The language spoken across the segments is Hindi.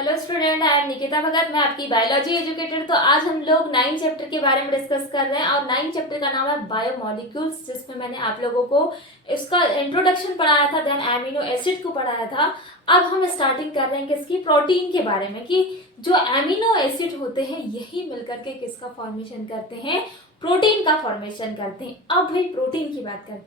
Hello student, I am Nikita Bhagat. मैं आपकी बायोलॉजी एजुकेटर। तो आज हम लोग 9 चैप्टर के बारे में डिस्कस कर रहे हैं और 9 चैप्टर का नाम है बायोमोलिक्यूल्स, जिसमें मैंने आप लोगों को इसका इंट्रोडक्शन पढ़ाया था, देन एमिनो एसिड को पढ़ाया था। अब हम स्टार्टिंग कर रहे हैं किसकी, प्रोटीन के बारे में, कि जो एमिनो एसिड होते हैं यही मिलकर के किसका फॉर्मेशन करते हैं, प्रोटीन का फॉर्मेशन करते हैं। अब भाई प्रोटीन की बात करें,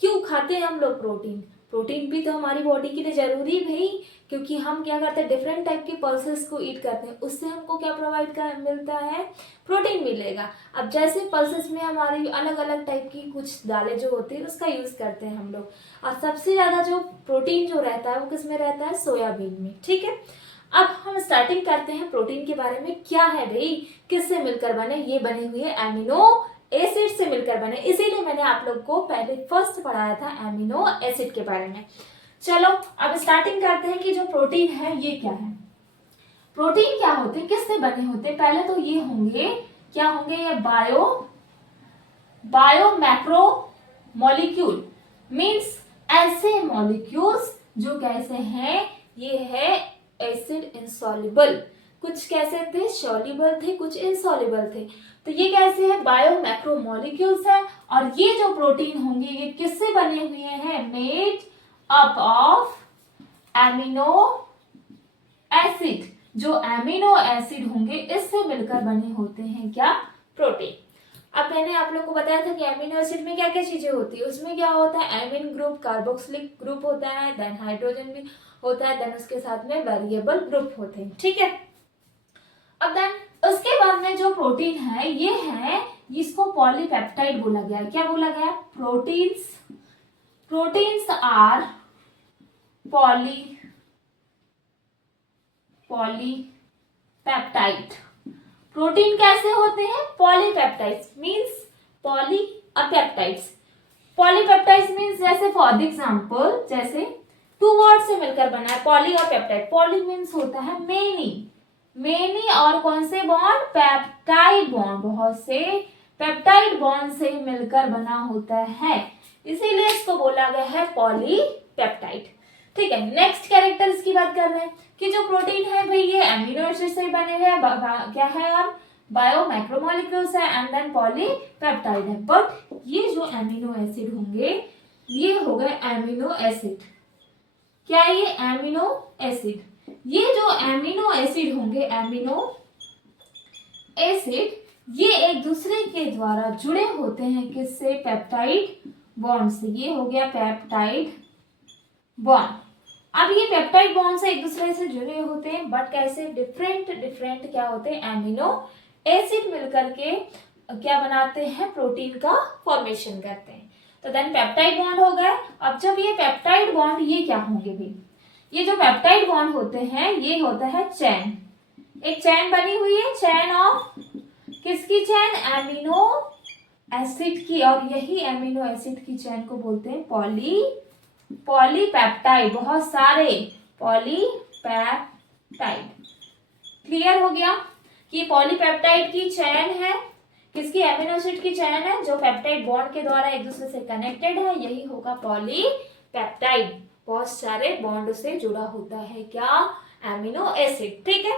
क्यों खाते हैं हम लोग प्रोटीन? प्रोटीन भी तो हमारी बॉडी के लिए जरूरी है भाई, क्योंकि हम क्या करते हैं, डिफरेंट टाइप के पल्सेस को ईट करते हैं, उससे हमको क्या प्रोवाइड कर मिलता है, प्रोटीन मिलेगा। अब जैसे पल्सेस में हमारी अलग अलग टाइप की कुछ दालें जो होती है उसका यूज करते हैं हम लोग, और सबसे ज्यादा जो प्रोटीन जो रहता है वो किस में रहता है, सोयाबीन में। ठीक है, अब हम स्टार्टिंग करते हैं प्रोटीन के बारे में। क्या है भाई, किससे मिलकर बने, ये बने हुए एमिनो एसिड से मिलकर बने, इसीलिए मैंने आप लोग को पहले फर्स्ट पढ़ाया था एमिनो एसिड के बारे में। चलो अब स्टार्टिंग करते हैं कि जो प्रोटीन है ये क्या है, प्रोटीन क्या होते हैं, किससे बने होते हैं। पहले तो ये होंगे, क्या होंगे, ये बायो मैक्रो मॉलिक्यूल, मीन्स ऐसे मॉलिक्यूल्स जो कैसे हैं, ये है एसिड इनसॉल्युबल। कुछ कैसे थे, सॉल्युबल थे, कुछ इनसॉल्युबल थे। तो ये कैसे है, बायो मैक्रो मॉलिक्यूल्स है। और ये जो प्रोटीन होंगे ये किससे बने हुए हैं, made up of amino acid. जो एमिनो एसिड होंगे इससे मिलकर बने होते हैं क्या, प्रोटीन। अब मैंने आप लोग को बताया था कि एमिनो एसिड में क्या क्या चीजें होती है। उसमें क्या होता है, एमिन ग्रुप, कार्बोक्सिलिक ग्रुप होता है, देन हाइड्रोजन भी होता है, देन उसके साथ में वेरिएबल ग्रुप होते हैं। ठीक है, अब देन उसके बाद में जो प्रोटीन है ये है, इसको पॉलीपेप्टाइड बोला गया है। क्या बोला गया, प्रोटीन्स आर पॉलीपेप्टाइड। प्रोटीन कैसे होते हैं, polypeptides, means polypeptides. Polypeptides means जैसे फॉर एग्जांपल, जैसे टू वर्ड से मिलकर बना है पॉली और पेप्टाइड। पॉली मींस होता है मेनी और कौन से बॉन्ड, पेप्टाइड बॉन्ड, बहुत से पेप्टाइड बॉन्ड से मिलकर बना होता है, इसीलिए इसको बोला गया है पॉलीपेप्टाइड। ठीक है, नेक्स्ट कैरेक्टर्स की बात कर रहे हैं कि जो प्रोटीन है भाई ये एमिनो एसिड से बने हुए हैं, क्या है यार, बायो मैक्रोमोलिक्यूल्स है एंड देन पॉलीपेप्टाइड है। बट ये जो एमिनो एसिड होंगे ये हो गए एमिनो एसिड। क्या है ये, एमिनो एसिड। ये जो एमिनो एसिड होंगे, एमिनो एसिड, ये एक दूसरे के द्वारा जुड़े होते हैं, किससे, पेप्टाइड बॉन्ड से। ये हो गया पेप्टाइड बॉन्ड। अब ये पेप्टाइड बॉन्ड से एक दूसरे से जुड़े होते हैं, बट कैसे, डिफरेंट क्या होते हैं, एमिनो एसिड मिलकर के क्या बनाते हैं, प्रोटीन का फॉर्मेशन करते हैं। तो देन पेप्टाइड बॉन्ड हो गए। अब जब ये पेप्टाइड बॉन्ड, ये क्या होंगे भी, ये जो पेप्टाइड बॉन्ड होते हैं ये होता है चैन। एक चैन बनी हुई है, चैन ऑफ किसकी चैन, एमिनो एसिड की, और यही एमिनो एसिड की चैन को बोलते हैं पॉलीपेप्टाइड। बहुत सारे पॉलीपेप्टाइड। क्लियर हो गया कि पॉलीपेप्टाइड की चैन है, किसकी, एमिनो एसिड की चैन है जो पेप्टाइड बॉन्ड के द्वारा एक दूसरे से कनेक्टेड है, यही होगा पॉलीपेप्टाइड। बहुत सारे बॉन्ड से जुड़ा होता है क्या, एमिनो एसिड। ठीक है,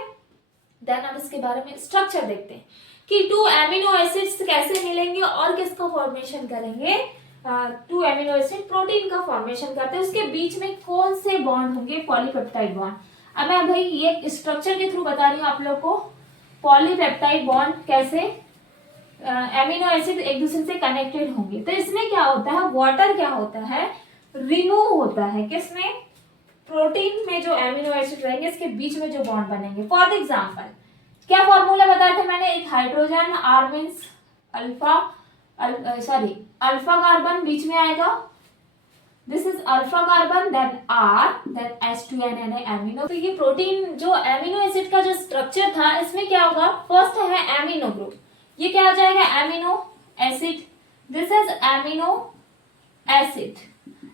देन अब इसके बारे में स्ट्रक्चर देखते हैं कि टू एमिनो एसिड्स कैसे मिलेंगे और किसका फॉर्मेशन करेंगे। टू एमिनो एसिड प्रोटीन का फॉर्मेशन करते हैं, उसके बीच में कौन से बॉन्ड होंगे, पॉलीपेप्टाइड बॉन्ड। अब मैं भाई ये स्ट्रक्चर के थ्रू बता रही हूँ आप लोग को, पॉलीपेप्टाइड बॉन्ड कैसे एमिनो एसिड एक दूसरे से कनेक्टेड होंगे। तो इसमें क्या होता है, वाटर क्या होता है, रिमूव होता है, किसमें, प्रोटीन में जो एमिनो एसिड रहेंगे इसके बीच में जो बॉन्ड बनेंगे। फॉर एग्जांपल क्या फॉर्मूला बताया था मैंने, एक hydrogen, R means alpha carbon बीच में आएगा, this is alpha carbon, then R, then H2N amino. तो ये प्रोटीन जो एमिनो एसिड का जो स्ट्रक्चर था इसमें क्या होगा, फर्स्ट है एमिनो ग्रुप, ये क्या हो जाएगा, amino acid, this is amino acid,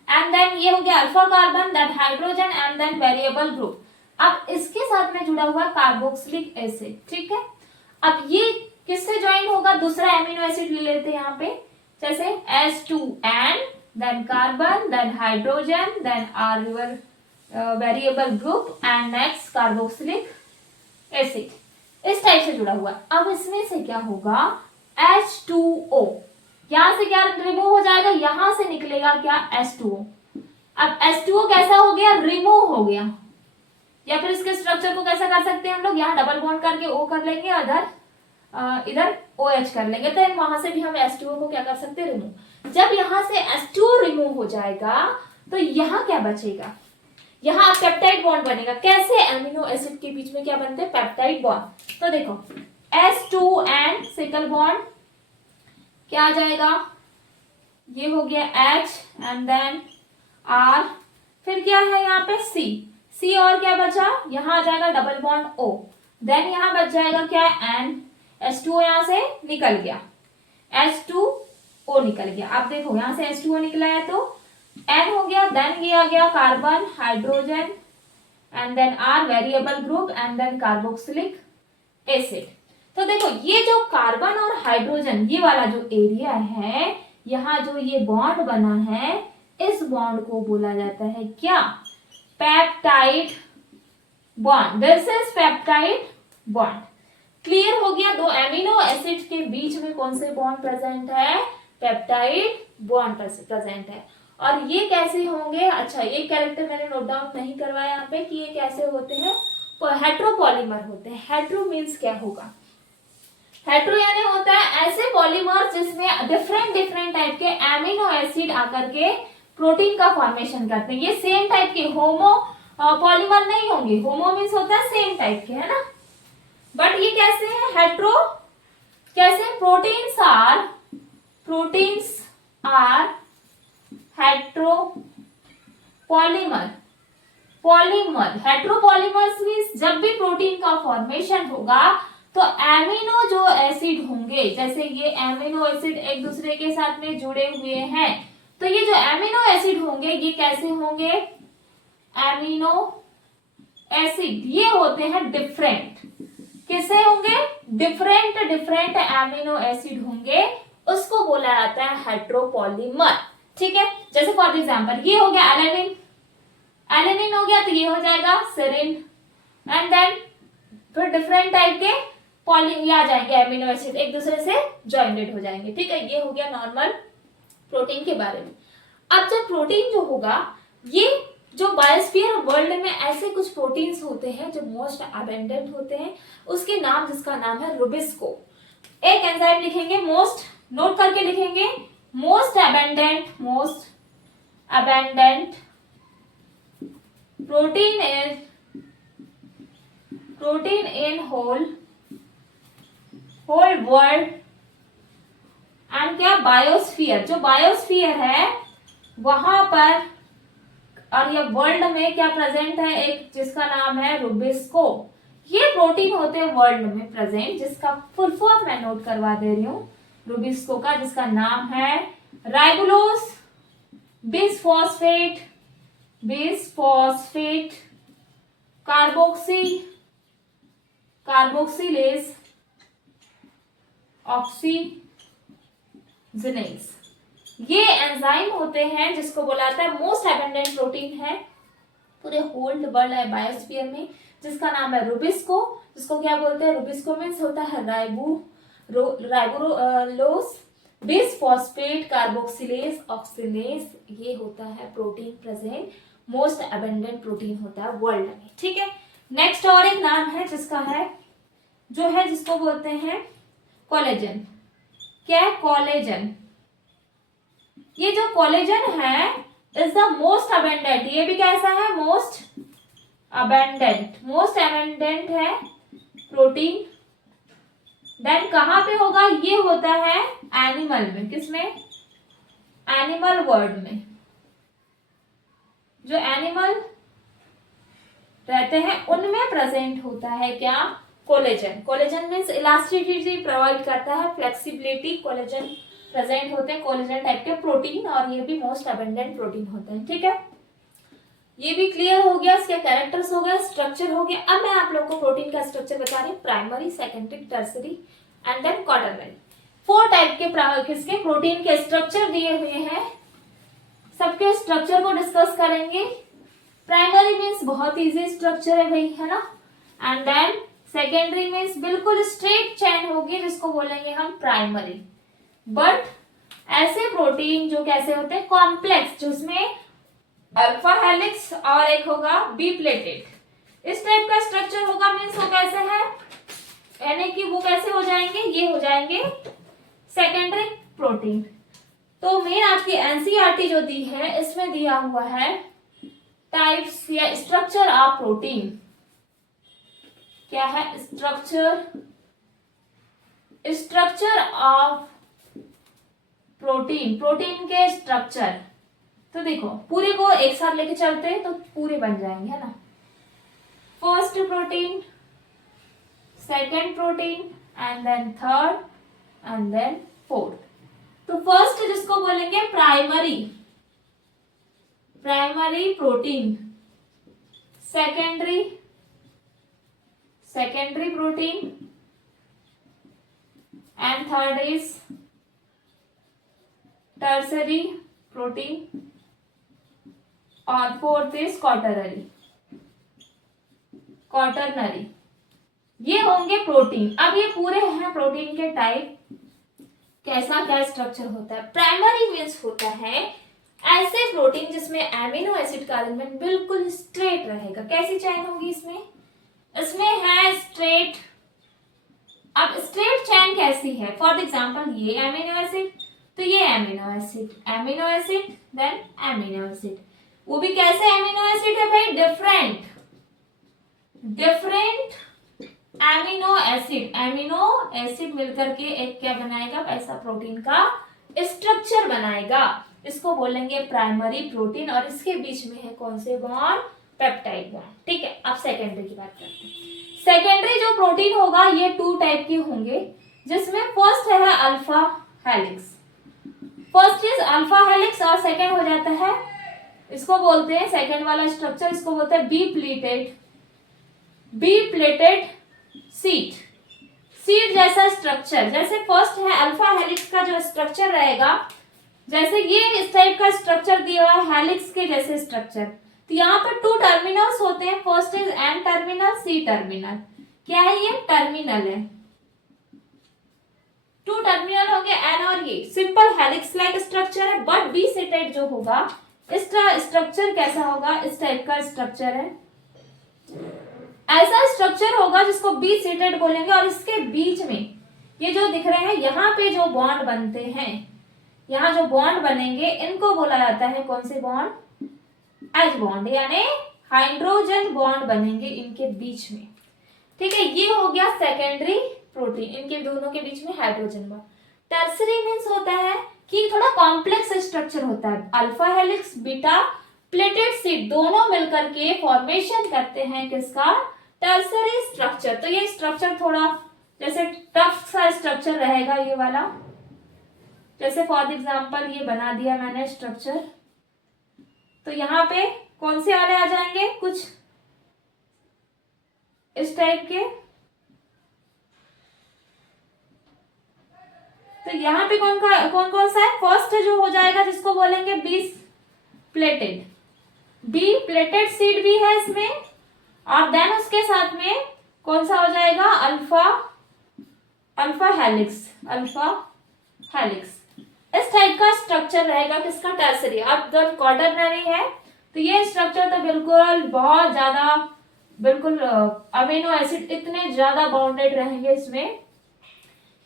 and then ये हो गया alpha carbon, then hydrogen and then variable group. अब इसके साथ में जुड़ा हुआ कार्बोक्सिलिक एसिड। ठीक है, अब ये किससे ज्वाइन होगा, दूसरा एमिनो एसिड ले लेते हैं यहाँ पे, जैसे H2N, then carbon, then hydrogen, then R variable group, and next carboxylic acid इस टाइप से जुड़ा हुआ है। अब इसमें से क्या होगा, H2O, यहां से क्या रिमूव हो जाएगा, यहां से निकलेगा क्या, H2O। अब H2O कैसा हो गया, रिमूव हो गया। या फिर इसके स्ट्रक्चर को कैसा कर सकते हैं हम लोग, यहाँ डबल बॉन्ड करके O कर लेंगे, इधर OH कर लेंगे, तो वहां से भी हम H2O को क्या कर सकते हैं, रिमूव। जब यहां से H2O रिमूव हो जाएगा तो यहाँ क्या बचेगा, यहाँ पेप्टाइड बॉन्ड बनेगा। कैसे, अमीनो एसिड के बीच में क्या बनते हैं, पेप्टाइड बॉन्ड। तो देखो H2 एंड सिंगल बॉन्ड क्या आ जाएगा, ये हो गया H एंड देन R, फिर क्या है यहाँ पे C और क्या बचा, यहाँ आ जाएगा डबल बॉन्ड O, देन यहाँ बच जाएगा क्या, N, H2O यहाँ से निकल गया, H2O निकल गया। अब देखो यहाँ से H2O निकला है तो N हो गया, देन ये आ गया carbon, hydrogen and then R variable group and then carboxylic acid. तो देखो ये जो कार्बन और हाइड्रोजन ये वाला जो एरिया है, यहाँ जो ये बॉन्ड बना है, इस बॉन्ड को बोला जाता है क्या, peptide bond. This is peptide bond. Clear हो गया, दो एमिनो एसिड के बीच में कौन से बॉन्ड प्रेजेंट है, पेप्टाइड बॉन्ड प्रेजेंट है। और ये कैसे होंगे, अच्छा ये कैरेक्टर मैंने नोट डाउन नहीं करवाया यहाँ पे कि ये कैसे होते हैं, हेट्रोपॉलीमर होते हैं। हेट्रो मीन्स क्या होगा, हेट्रो यानी होता है ऐसे पॉलीमर जिसमें डिफरेंट टाइप के एमिनो एसिड आकर के प्रोटीन का फॉर्मेशन करते हैं। ये सेम टाइप के होमो पॉलीमर नहीं होंगे, होमो मीन्स होता है सेम टाइप के, है ना, बट ये कैसे है, हेट्रो कैसे, प्रोटीन्स आर हेट्रोपॉलीमर, हेट्रोपॉलीमर्स मीन्स जब भी प्रोटीन का फॉर्मेशन होगा तो एमिनो जो एसिड होंगे, जैसे ये एमिनो एसिड एक दूसरे के साथ में जुड़े हुए हैं, तो ये जो एमिनो एसिड होंगे ये कैसे होंगे, एमिनो एसिड ये होते हैं डिफरेंट, किससे होंगे, डिफरेंट एमिनो एसिड होंगे, उसको बोला जाता है हेट्रोपॉलीमर। ठीक है, जैसे फॉर एग्जांपल ये हो गया एलेनिन हो गया, तो ये हो जाएगा सेरिन एंड देन फिर डिफरेंट टाइप के पॉली आ जाएंगे एमिनो एसिड, एक दूसरे से जॉइंटेड हो जाएंगे। ठीक है, ये हो गया नॉर्मल प्रोटीन के बारे में। अब जब प्रोटीन जो होगा, ये जो बायोस्फीयर वर्ल्ड में ऐसे कुछ प्रोटीन्स होते हैं जो मोस्ट अबेंडेंट होते हैं, उसके नाम, जिसका नाम है रुबिस्को। एक एंजाइम लिखेंगे, मोस्ट नोट करके लिखेंगे, most abundant protein in whole world and क्या, बायोस्फीयर, जो बायोस्फीयर है वहां पर और ये वर्ल्ड में क्या प्रेजेंट है, एक जिसका नाम है रुबिस्को। ये प्रोटीन होते हैं वर्ल्ड में प्रेजेंट, जिसका फुल फॉर्म मैं नोट करवा दे रही हूँ रुबिस्को का, जिसका नाम है राइबोलोज बिसफॉस्फेट कार्बोक्सिलेज ऑक्सीजनेज। ये एंजाइम होते हैं जिसको बोला जाता है मोस्ट एबंडेंट प्रोटीन है पूरे होल वर्ल्ड है बायोस्फीयर में, जिसका नाम है रुबिस्को। जिसको क्या बोलते हैं, रुबिस्को मीन्स होता है राइबोलोज बिसफॉस्फेट कार्बोक्सिलेज ऑक्सीजनेज। ये होता है protein present, most abundant protein होता है वर्ल्ड में। ठीक है, नेक्स्ट और एक नाम है जिसका है, जो है जिसको बोलते हैं कोलेजन। क्या है, कोलेजन। ये जो कोलेजन है इज द मोस्ट अबेंडेंट, ये भी कैसा है, मोस्ट अबेंडेंट है प्रोटीन। देन कहां पे होगा, ये होता है एनिमल में, किसमें, एनिमल वर्ल्ड में। जो एनिमल रहते हैं उनमें प्रेजेंट होता है क्या, कोलेजन मीन्स इलास्टिसिटी प्रोवाइड करता है, फ्लेक्सिबिलिटी, कोलेजन प्रेजेंट होते हैं, कोलेजन टाइप के प्रोटीन, और ये भी मोस्ट अबेंडेंट प्रोटीन होते हैं। ठीक है, ये भी क्लियर हो गया, इसके कैरेक्टर्स हो गए, स्ट्रक्चर हो गया। अब मैं आप लोग को प्रोटीन का स्ट्रक्चर बता रही हूँ, primary, secondary, tertiary and then quaternary. 4 type के किसके प्रोटीन के स्ट्रक्चर दिए हुए हैं, सबके स्ट्रक्चर को डिस्कस करेंगे। प्राइमरी मीन्स बहुत इजी स्ट्रक्चर है भाई, है ना, एंड देन सेकेंडरी मीन्स बिल्कुल स्ट्रेट चेन होगी जिसको बोलेंगे हम प्राइमरी। बट ऐसे प्रोटीन जो कैसे होते हैं, कॉम्प्लेक्स, जिसमें अल्फा हेलिक्स और एक होगा बी प्लेटेड, इस टाइप का स्ट्रक्चर होगा, मीन्स वो कैसे है, यानी कि वो कैसे हो जाएंगे, ये हो जाएंगे सेकेंडरी प्रोटीन। तो मेन आपकी एनसीईआरटी जो दी है इसमें दिया हुआ है टाइप्स या स्ट्रक्चर ऑफ प्रोटीन। क्या है, स्ट्रक्चर ऑफ प्रोटीन, प्रोटीन के स्ट्रक्चर। तो देखो पूरे को एक साथ लेके चलते हैं तो पूरे बन जाएंगे, है ना। First protein, second protein, and then third, and then fourth. तो फर्स्ट जिसको बोलेंगे primary, primary protein, secondary, secondary protein, and third is tertiary protein, और फोर्थ इज क्वाटरनरी, क्वाटरनरी। ये होंगे प्रोटीन। अब ये पूरे हैं प्रोटीन के टाइप, कैसा क्या स्ट्रक्चर होता है। प्राइमरी मीन्स होता है ऐसे प्रोटीन जिसमें एमिनो एसिड का एलिमेंट बिल्कुल स्ट्रेट रहेगा। कैसी चेन होगी इसमें, इसमें है स्ट्रेट। अब स्ट्रेट चेन कैसी है, फॉर एग्जांपल ये एमिनो एसिड, तो ये amino acid, amino acid, then amino acid. वो भी कैसे एमिनो एसिड है भाई, different, different amino acid, amino acid मिलकर के एक क्या बनाएगा, ऐसा प्रोटीन का स्ट्रक्चर बनाएगा। इसको बोलेंगे प्राइमरी प्रोटीन, और इसके बीच में है कौन से बॉन्ड, पेप्टाइड बॉन्ड। ठीक है, अब सेकेंडरी की बात करते हैं। सेकेंडरी जो प्रोटीन होगा ये टू टाइप के होंगे, जिसमें फर्स्ट है alpha helix, first is alpha helix, और सेकेंड हो जाता है, इसको बोलते हैं सेकेंड वाला स्ट्रक्चर, इसको बोलते हैं B pleated, B pleated sheet, sheet जैसा स्ट्रक्चर। जैसे फर्स्ट है अल्फा हेलिक्स का जो स्ट्रक्चर रहेगा, जैसे ये इस टाइप का स्ट्रक्चर दिया हुआ है हेलिक्स के जैसे स्ट्रक्चर। तो यहाँ पर टू टर्मिनल्स होते हैं, first is N terminal, C terminal. क्या है ये, टर्मिनल है, टू टर्मिनल हो गए एन और ये। सिंपल हेलिक्स लाइक स्ट्रक्चर है, बट बी सेटेड जो होगा इसका स्ट्रक्चर कैसा होगा, इस टाइप का स्ट्रक्चर है, ऐसा स्ट्रक्चर होगा जिसको बी सीटेड बोलेंगे। और इसके बीच में ये जो दिख रहे हैं, यहाँ पे जो बॉन्ड बनते हैं, यहाँ जो बॉन्ड बनेंगे इनको बोला जाता है कौन से बॉन्ड, एच बॉन्ड, यानी हाइड्रोजन बॉन्ड बनेंगे इनके बीच में। ठीक है, ये हो गया सेकेंडरी प्रोटीन, इनके दोनों के बीच में हाइड्रोजन बॉन्ड। टर्सरी मीन्स होता है कि थोड़ा कॉम्प्लेक्स स्ट्रक्चर होता है, alpha helix, beta pleated seat दोनों मिलकर के फॉर्मेशन करते हैं किसका, टर्सरी स्ट्रक्चर। तो ये स्ट्रक्चर थोड़ा जैसे टफ सा स्ट्रक्चर रहेगा ये वाला, जैसे फॉर एग्जांपल ये बना दिया मैंने स्ट्रक्चर, तो यहाँ पे कौन से वाले आ जाएंगे, कुछ इस टाइप के। तो यहाँ पे कौन कौन सा है, फर्स्ट जो हो जाएगा जिसको बोलेंगे B pleated, B pleated sheet भी है इसमें, और देन उसके साथ में कौन सा हो जाएगा, alpha, alpha helix, alpha helix. इस टाइप का स्ट्रक्चर रहेगा किसका, टर्सरी। अब जब क्वाटरनरी है तो ये स्ट्रक्चर तो बिल्कुल बहुत ज्यादा, बिल्कुल अमीनो एसिड इतने ज्यादा बाउंडेड रहेंगे इसमें,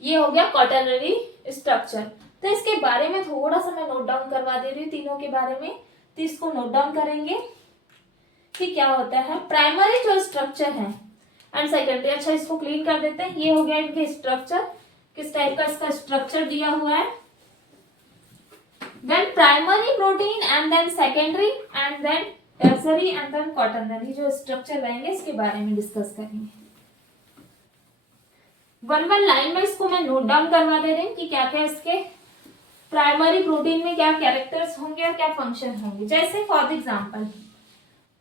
ये हो गया क्वाटरनरी स्ट्रक्चर। तो इसके बारे में थोड़ा सा मैं नोट डाउन करवा दे रही हूँ तीनों के बारे में, तो इसको नोट डाउन करेंगे कि क्या होता है। प्राइमरी जो स्ट्रक्चर है एंड सेकेंडरी, अच्छा इसको क्लीन कर देते हैं। ये हो गया इनके स्ट्रक्चर, किस टाइप का इसका स्ट्रक्चर दिया हुआ है। Then primary protein and then secondary and then tertiary and then quaternary जो स्ट्रक्चर रहेंगे इसके बारे में डिस्कस करेंगे। वन वन लाइन में इसको मैं नोट डाउन करवा दे रही हूँ कि क्या क्या इसके प्राइमरी प्रोटीन में क्या कैरेक्टर्स होंगे और क्या फंक्शन होंगे। जैसे फॉर एग्जांपल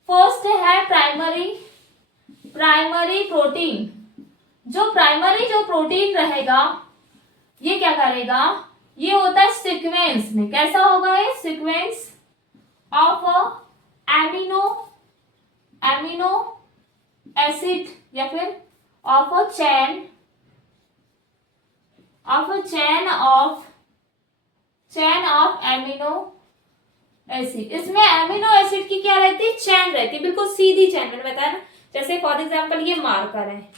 फर्स्ट है प्राइमरी, प्राइमरी प्रोटीन। जो प्राइमरी जो प्रोटीन रहेगा ये क्या करेगा, ये होता है सीक्वेंस में, कैसा होगा ये, सीक्वेंस ऑफ एमिनो एसिड या फिर of a chain of amino acid. इसमें एमिनो एसिड की क्या रहती है, चैन रहती है, बिल्कुल सीधी चैन। मैंने बताया ना, जैसे फॉर एग्जांपल ये मार्कर है,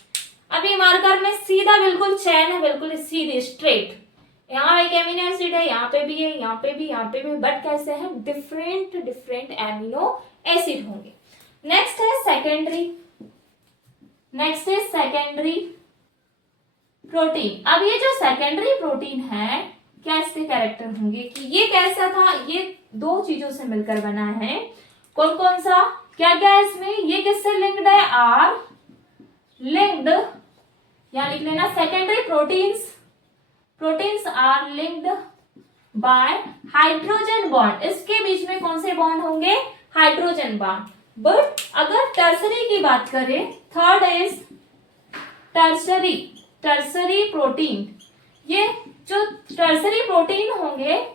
अब ये मार्कर में सीधा बिल्कुल चैन है, बिल्कुल सीधी स्ट्रेट। यहाँ एक एमिनो एसिड है, यहाँ पे भी है, यहाँ पे भी, यहाँ पे भी, बट कैसे है, डिफरेंट डिफरेंट एमिनो एसिड होंगे। नेक्स्ट है सेकेंडरी प्रोटीन। अब ये जो सेकेंडरी प्रोटीन है, क्या इसके कैरेक्टर होंगे कि ये कैसा था, ये दो चीजों से मिलकर बना है। कौन कौन सा, क्या क्या है इसमें, ये किससे लिंक्ड है, आर लिंक्ड, यहां लिख लेना secondary proteins are linked by hydrogen bond. इसके बीच में कौन से बॉन्ड होंगे, हाइड्रोजन बॉन्ड। बट अगर टर्सरी की बात करें, थर्ड इज टर्सरी प्रोटीन। ये जो टर्सरी प्रोटीन होंगे,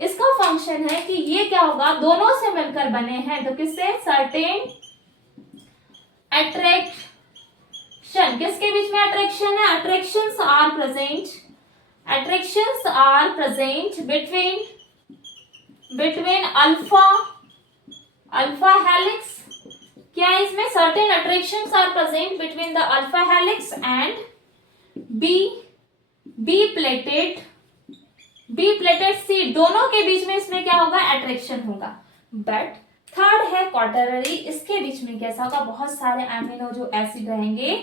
इसका फंक्शन है कि ये क्या होगा, दोनों से मिलकर बने हैं, तो किससे, सर्टेन अट्रैक्शन। किसके बीच में अट्रैक्शन है, attractions are present between alpha helix. क्या है इसमें, certain attractions are present between the alpha helix and B pleated sheet. दोनों के बीच में इसमें क्या होगा, अट्रैक्शन होगा। बट थर्ड है क्वाटरनरी। इसके बीच में कैसा होगा, बहुत सारे एमिनो जो एसिड रहेंगे,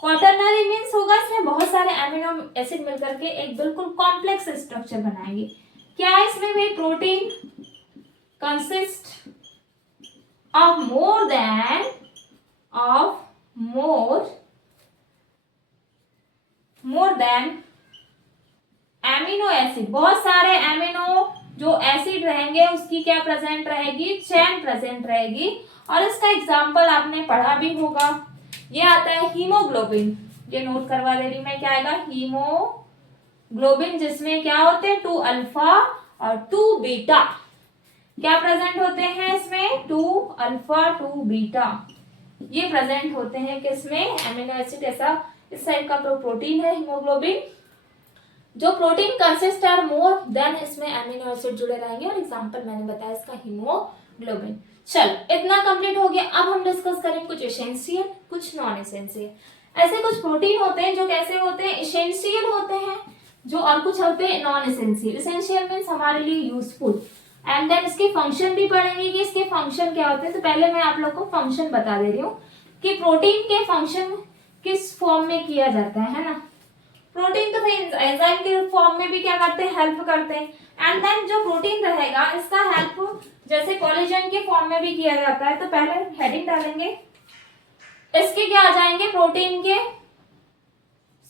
क्वाटरनरी मीन्स होगा इसमें बहुत सारे एमिनो एसिड मिलकर के एक बिल्कुल कॉम्प्लेक्स स्ट्रक्चर बनाएंगे। क्या है इसमें भी, protein consist of more than amino acid. बहुत सारे एमिनो जो एसिड रहेंगे उसकी क्या प्रेजेंट रहेगी, चैन प्रेजेंट रहेगी। और इसका एग्जांपल आपने पढ़ा भी होगा, ये आता है हीमोग्लोबिन। ये नोट करवा दे रही मैं, क्या आएगा, हीमोग्लोबिन, जिसमें क्या होते हैं, 2 अल्फा और 2 बीटा। क्या प्रेजेंट होते हैं इसमें, 2 अल्फा 2 बीटा, ये प्रेजेंट होते हैं किसमें, एमिनो एसिड। ऐसा इस टाइप का प्रोटीन है हीमोग्लोबिन। जो protein consist are more than, इसमें एमिनो एसिड जुड़े रहेंगे, और एग्जांपल मैंने बताया इसका हीमोग्लोबिन। चल, इतना कंप्लीट हो गया। अब हम डिस्कस करेंगे कुछ एसेंशियल, कुछ नॉन एसेंशियल। ऐसे कुछ प्रोटीन होते हैं जो कैसे होते हैं, एसेंशियल होते हैं जो, और कुछ होते हैं नॉन एसेंशियल। एसेंशियल मीन्स हमारे लिए यूजफुल, एंड देन इसके फंक्शन भी पढ़ेंगे कि इसके फंक्शन क्या होते हैं। तो पहले मैं आप लोग को फंक्शन बता दे रही हूँ कि प्रोटीन के फंक्शन किस फॉर्म में किया जाता है ना। प्रोटीन तो एंजाइम के फॉर्म में भी क्या करते हैं, हेल्प करते हैं। एंड देन जो प्रोटीन रहेगा इसका हेल्प जैसे कोलेजन के फॉर्म में भी किया जाता है। तो पहले हेडिंग डालेंगे, इसके क्या आ जाएंगे, प्रोटीन के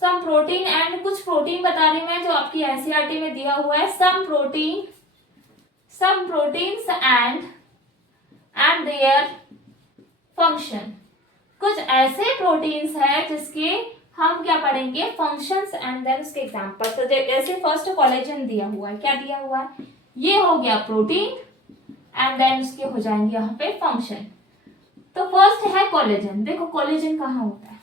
सम प्रोटीन, एंड कुछ प्रोटीन बता रही मैं जो आपकी एनसीईआरटी में दिया हुआ है, some proteins and their function. कुछ ऐसे प्रोटीन्स है जिसके हम क्या पढ़ेंगे, फंक्शंस एंड देन उसके एग्जांपल। तो जैसे फर्स्ट कोलेजन दिया हुआ है, क्या दिया हुआ है, ये हो गया प्रोटीन, एंड देन उसके हो जाएंगे यहाँ पे फंक्शन। तो फर्स्ट है कोलेजन। देखो कोलेजन कहाँ होता है,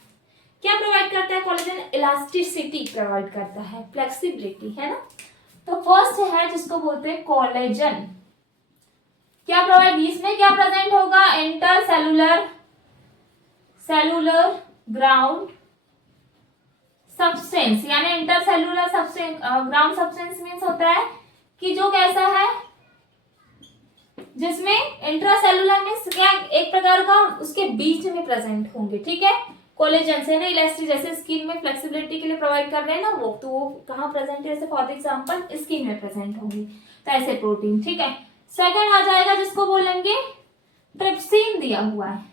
क्या प्रोवाइड करता है कोलेजन, इलास्टिसिटी प्रोवाइड करता है, फ्लेक्सिबिलिटी, है ना। तो फर्स्ट है जिसको बोलते हैं कोलेजन, क्या प्रोवाइड, इसमें क्या प्रेजेंट होगा, इंटर सेलुलर ग्राउंड सब्सटेंस, यानी inter cellular substance, ground substance means होता है कि जो कैसा है, जिसमें इंट्रासेलुलर मीन्स क्या, एक प्रकार का उसके बीच में प्रेजेंट होंगे, ठीक है। कोलेजन से ना इलास्टिक, जैसे स्किन में फ्लेक्सिबिलिटी के लिए प्रोवाइड कर रहे हैं ना वो, तो वो कहाँ प्रेजेंट है, जैसे फॉर एग्जांपल स्किन में प्रेजेंट होंगी, तो ऐसे प्रोटीन, ठीक है। सेकंड आ जाएगा जिसको बोलेंगे ट्रिप्सिन, दिया हुआ है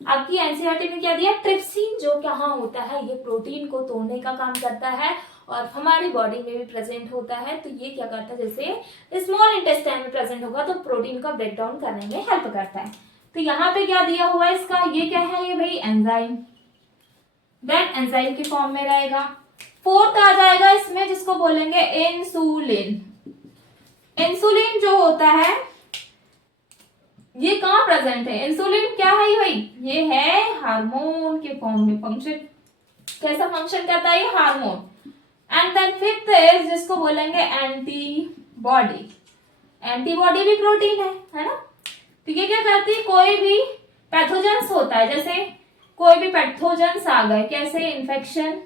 आपकी एनसीईआरटी में, क्या दिया, ट्रिप्सिन, जो कहाँ होता है, ये प्रोटीन को तोड़ने का काम करता है और हमारी बॉडी में भी प्रेजेंट होता है। तो ये क्या करता है, जैसे स्मॉल इंटेस्टाइन में प्रेजेंट होगा तो प्रोटीन का ब्रेक डाउन करने में हेल्प करता है। तो यहाँ पे क्या दिया हुआ है इसका, ये क्या है, ये भाई एंजाइम, देन एंजाइम के फॉर्म में रहेगा। फोर्थ आ जाएगा इसमें जिसको बोलेंगे इंसुलिन। इंसुलिन जो होता है ये कहाँ प्रेजेंट है? इंसुलिन क्या है भाई? ये है हार्मोन के फॉर्म में। फंक्शन कैसा फंक्शन करता है ये? Hormone. And then fifth is जिसको बोलेंगे एंटीबॉडी। एंटीबॉडी भी प्रोटीन है ना? तो ये क्या करती है? कोई भी पैथोजेंस होता है, जैसे कोई भी पैथोजेंस आ गए, कैसे? इन्फेक्शन,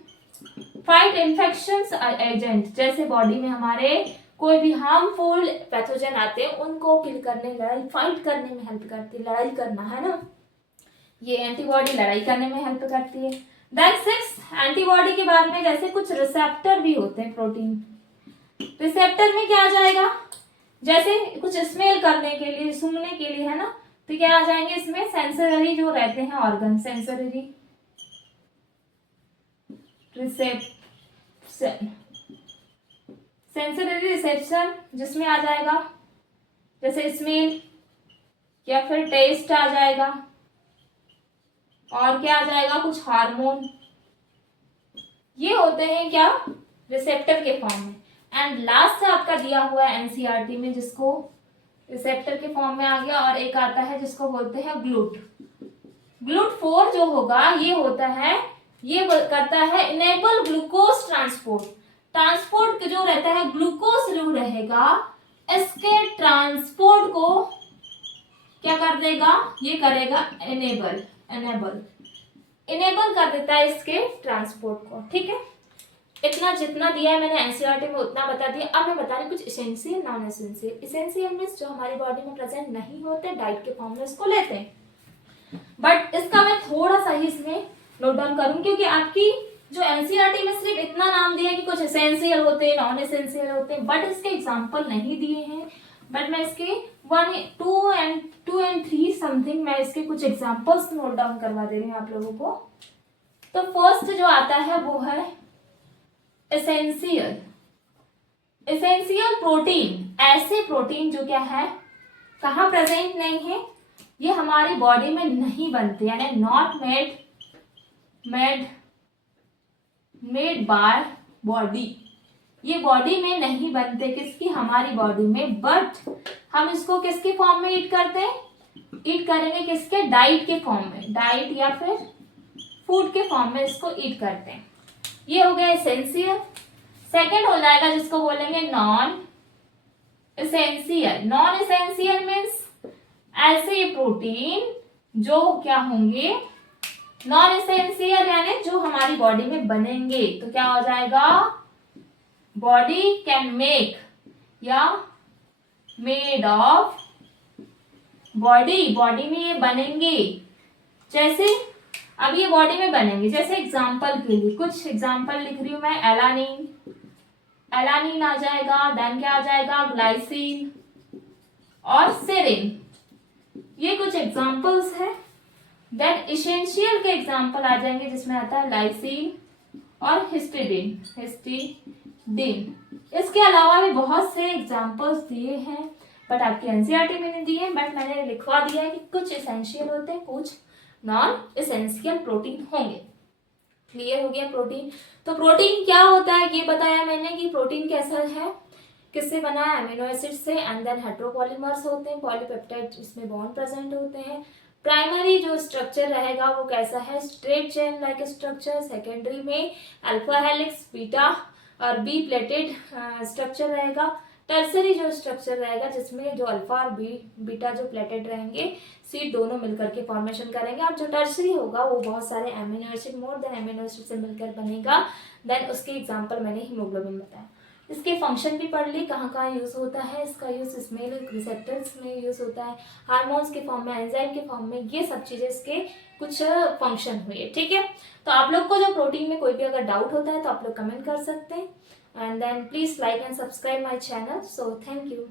फाइट इन्फेक्शंस एजेंट, जैसे बॉडी में हमारे कोई भी हार्मफुल पैथोजन आते हैं उनको किल करने, लड़ाई फाइट करने में हेल्प करती है। लड़ाई करना है ना, ये एंटीबॉडी लड़ाई करने में हेल्प करती है। देन सिक्स, एंटीबॉडी के बाद में जैसे कुछ रिसेप्टर भी होते हैं प्रोटीन। रिसेप्टर में क्या आ जाएगा? जैसे कुछ स्मेल करने के लिए, सूंघने के लिए, है ना? तो क्या आ जाएंगे इसमें? सेंसरी जो रहते हैं ऑर्गन, सेंसरी सेंसरी रिसेप्शन, जिसमें आ जाएगा जैसे स्मेल या फिर टेस्ट आ जाएगा, और क्या आ जाएगा? कुछ हार्मोन। ये होते हैं क्या? रिसेप्टर के फॉर्म में। एंड लास्ट आपका दिया हुआ है एनसीईआरटी में, जिसको रिसेप्टर के फॉर्म में आ गया, और एक आता है जिसको बोलते हैं ग्लूट। ग्लूट 4 जो होगा ये होता है, ये करता है इनेबल ग्लूकोज ट्रांसपोर्ट। ट्रांसपोर्ट जो रहता है ग्लूकोज जो रहेगा, इसके ट्रांसपोर्ट को क्या कर देगा? ये करेगा इनेबल कर देता है इसके ट्रांसपोर्ट को। ठीक है, इतना जितना दिया है मैंने एनसीईआरटी में उतना बता दिया। अब मैं बता रही कुछ essential, non essential. Essential means जो हमारी बॉडी में प्रेजेंट नहीं होते, डाइट के फॉर्म में इसको लेते हैं, बट इसका मैं थोड़ा सा ही इसमें नोट डाउन करूँ, क्योंकि आपकी जो एनसीईआरटी में सिर्फ इतना नाम दिया है कि कुछ एसेंशियल होते हैं, नॉन एसेंशियल होते हैं, बट इसके एग्जांपल नहीं दिए हैं। बट मैं इसके 1, 2 and 3 समथिंग मैं इसके कुछ एग्जांपल्स नोट डाउन करवा दे रही हूँ आप लोगों को। तो फर्स्ट जो आता है वो है एसेंशियल प्रोटीन। ऐसे प्रोटीन जो क्या है, कहाँ प्रेजेंट नहीं है, ये हमारी बॉडी में नहीं बनते, यानी नॉट मेड बाय बॉडी। ये बॉडी में नहीं बनते, किसकी? हमारी बॉडी में। बट हम इसको किसके फॉर्म में ईट करते हैं? ईट करेंगे किसके? डाइट के फॉर्म में, डाइट या फिर फूड के फॉर्म में इसको ईट करते हैं। ये हो गया एसेंशियल। सेकेंड हो जाएगा जिसको बोलेंगे non essential. Non essential means ऐसे प्रोटीन जो क्या होंगे? नॉन एसेंशियल, यानी जो हमारी बॉडी में बनेंगे। तो क्या हो जाएगा? बॉडी कैन मेक या मेड ऑफ बॉडी में ये बनेंगे। जैसे अब ये बॉडी में बनेंगे, जैसे एग्जांपल के लिए कुछ एग्जांपल लिख रही हूं मैं। एलानिन आ जाएगा, देन क्या आ जाएगा? ग्लाइसिन और सेरिन। ये कुछ एग्जांपल्स है। देन एसेंशियल के एग्जांपल आ जाएंगे, जिसमें आता है लाइसिन और हिस्टिडीन। इसके अलावा भी बहुत से एग्जांपल्स दिए हैं, बट आपकी एनसीईआरटी में नहीं दिए, बट मैंने लिखवा दिया है कि कुछ एसेंशियल होते हैं, कुछ नॉन एसेंशियल प्रोटीन होंगे। क्लियर हो गया प्रोटीन? तो प्रोटीन क्या होता है ये बताया मैंने कि प्रोटीन कैसा है, किससे बना है? अमीनो एसिड से। एंड देन हेट्रोपॉलीमर्स होते हैं, पॉलीपेप्टाइड इसमें बॉन्ड प्रेजेंट होते हैं। प्राइमरी जो स्ट्रक्चर रहेगा वो कैसा है? Straight chain like structure. Secondary में अल्फा हेलिक्स, बीटा और बी प्लेटेड स्ट्रक्चर रहेगा। टर्सरी जो स्ट्रक्चर रहेगा जिसमें जो अल्फा और बीटा जो प्लेटेड रहेंगे, सी दोनों मिलकर के फॉर्मेशन करेंगे। और जो टर्सरी होगा वो बहुत सारे amino acid, more than amino acid से मिलकर बनेगा। देन उसके एग्जांपल मैंने हीमोग्लोबिन बताया। इसके फंक्शन भी पढ़ ली, कहाँ कहाँ यूज होता है इसका यूज। स्मेल रिसेप्टर्स में यूज होता है, हार्मोन्स के फॉर्म में, एंजाइम के फॉर्म में, ये सब चीजें इसके कुछ फंक्शन हुए। ठीक है, तो आप लोग को जो प्रोटीन में कोई भी अगर डाउट होता है तो आप लोग कमेंट कर सकते हैं। And then please like and subscribe my channel. So thank you.